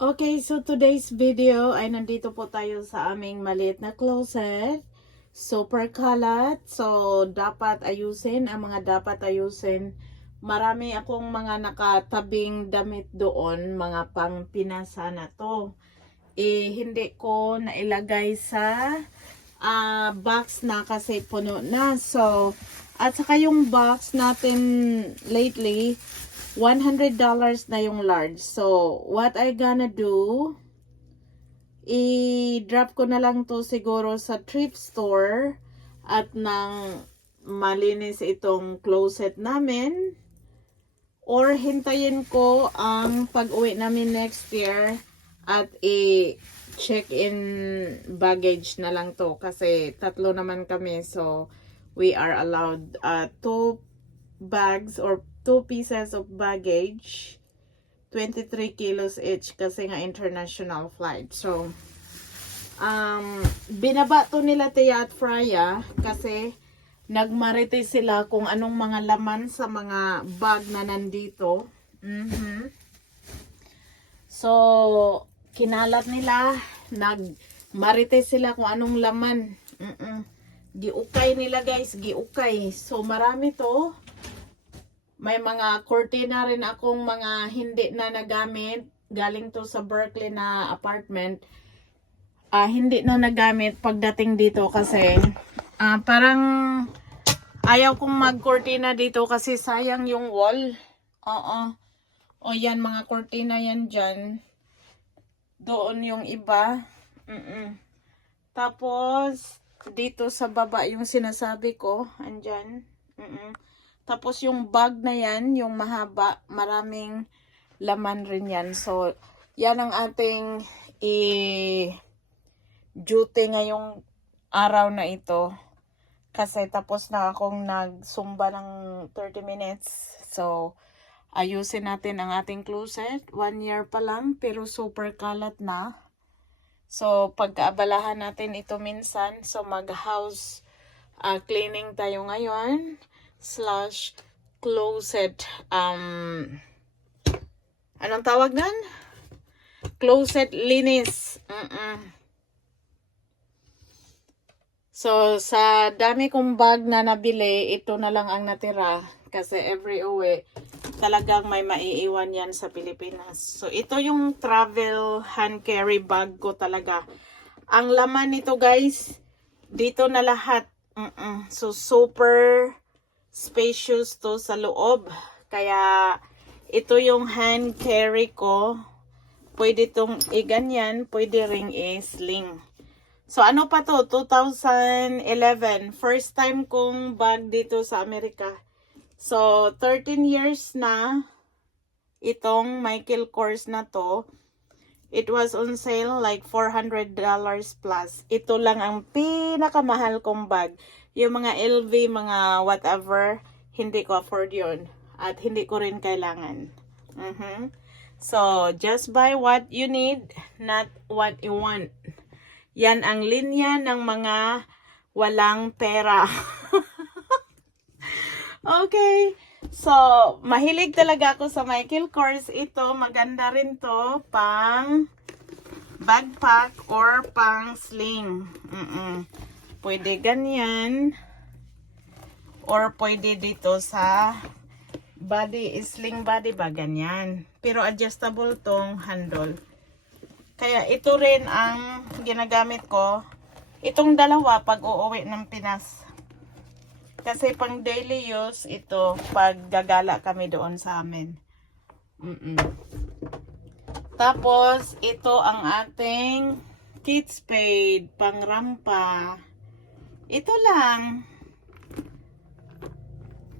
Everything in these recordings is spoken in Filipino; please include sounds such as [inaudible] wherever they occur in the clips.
Okay, so today's video ay nandito po tayo sa aming maliit na closet. Super kalat. So, dapat ayusin ang mga dapat ayusin. Marami akong mga nakatabing damit doon, mga pang pinasa na to. Eh, hindi ko nailagay sa ah, box na kasi puno na. So, at saka yung box natin lately, $100 na yung large. So, what I gonna do, i-drop ko na lang to siguro sa thrift store at nang malinis itong closet namin. Or hintayin ko ang pag-uwi namin next year at i-check-in baggage na lang to kasi tatlo naman kami so we are allowed uh, two bags or two pieces of baggage 23 kilos each kasi nga international flight. So um binaba to nila Tia at Freya kasi nagmarite sila kung anong mga laman sa mga bag na nandito. Mhm so kinalat nila nagmarite sila kung anong laman. Mm giukay nila guys giukay. So marami to may mga cortina rin akong mga hindi na nagamit. Galing to sa Berkeley na apartment. Ah, hindi na nagamit pagdating dito kasi ah, parang ayaw kong mag-cortina dito kasi sayang yung wall. Oo. O yan, mga cortina yan dyan. Doon yung iba. Mm-mm. Tapos, dito sa baba yung sinasabi ko. Andyan. Mm-mm. Tapos yung bag na yan, yung mahaba, maraming laman rin yan. So, yan ang ating i-duty ngayong araw na ito. Kasi tapos na akong nagsumba ng 30 minutes. So, ayusin natin ang ating closet. One year pa lang, pero super kalat na. So, pagkaabalahan natin ito minsan. So, mag-house uh, cleaning tayo ngayon slash closet um anong tawag nan? Closet linis. Mm-mm. So, sa dami kong bag na nabili, ito na lang ang natira. Kasi every uwi, talagang may maiiwan yan sa Pilipinas. So, ito yung travel hand carry bag ko talaga. Ang laman nito guys, dito na lahat. Mm-mm. So, super spacious to sa loob. Kaya, ito yung hand carry ko. Pwede itong i-ganyan, pwede ring i-sling. So, ano pa to? 2011. First time kong bag dito sa Amerika. So, 13 years na itong Michael Kors na to. It was on sale like $400 plus. Ito lang ang pinakamahal kong bag. Yung mga LV, mga whatever, hindi ko afford yun. At hindi ko rin kailangan. Mhm. So, just buy what you need, not what you want. Yan ang linya ng mga walang pera. [laughs] okay. So, mahilig talaga ako sa Michael Kors. Ito, maganda rin to pang backpack or pang sling. Mm-mm. Pwede ganyan. Or pwede dito sa body, sling body ba ganyan. Pero adjustable tong handle. Kaya ito rin ang ginagamit ko. Itong dalawa pag uuwi ng Pinas. Kasi pang daily use ito pag gagala kami doon sa amin. Mm-mm. Tapos ito ang ating kit spade pang rampa. Ito lang.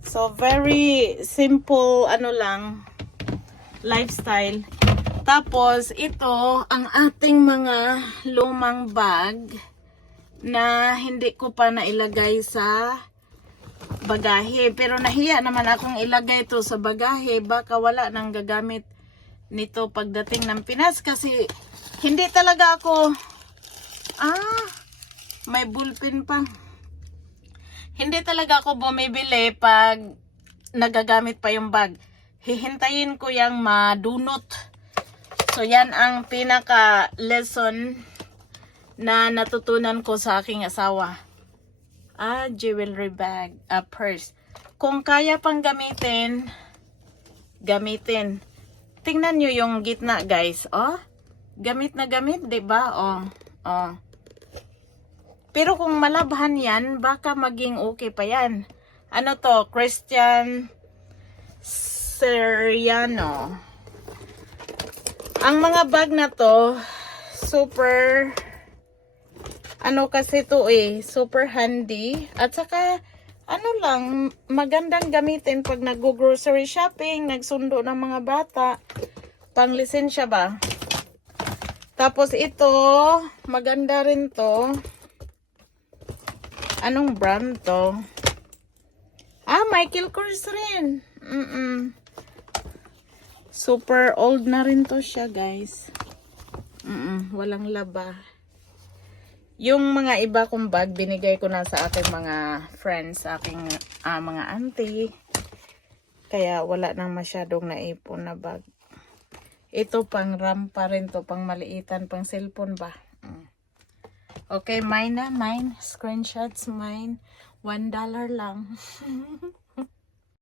So very simple ano lang lifestyle. Tapos, ito ang ating mga lumang bag na hindi ko pa nailagay sa bagahe. Pero nahiya naman akong ilagay ito sa bagahe. Baka wala nang gagamit nito pagdating ng Pinas. Kasi hindi talaga ako... Ah, may bullpen pa. Hindi talaga ako bumibili pag nagagamit pa yung bag. Hihintayin ko yung madunot. So, yan ang pinaka lesson na natutunan ko sa aking asawa. Ah, jewelry bag, a purse. Kung kaya pang gamitin, gamitin. Tingnan nyo yung gitna, guys. Oh, gamit na gamit, ba? Oh, oh. Pero kung malabhan yan, baka maging okay pa yan. Ano to? Christian Seriano. Ang mga bag na to, super, ano kasi to eh, super handy. At saka, ano lang, magandang gamitin pag nag-grocery shopping, nagsundo ng mga bata. Pang lisensya ba? Tapos ito, maganda rin to. Anong brand to? Ah, Michael Kors rin. Mm-mm. Super old na rin to siya, guys. Mm-mm, walang laba. Yung mga iba kong bag, binigay ko na sa aking mga friends, aking ah, mga auntie. Kaya wala nang masyadong naipon na bag. Ito pang RAM pa rin to, pang maliitan, pang cellphone ba? Okay, mine na, mine. Screenshots, mine. One dollar lang. [laughs]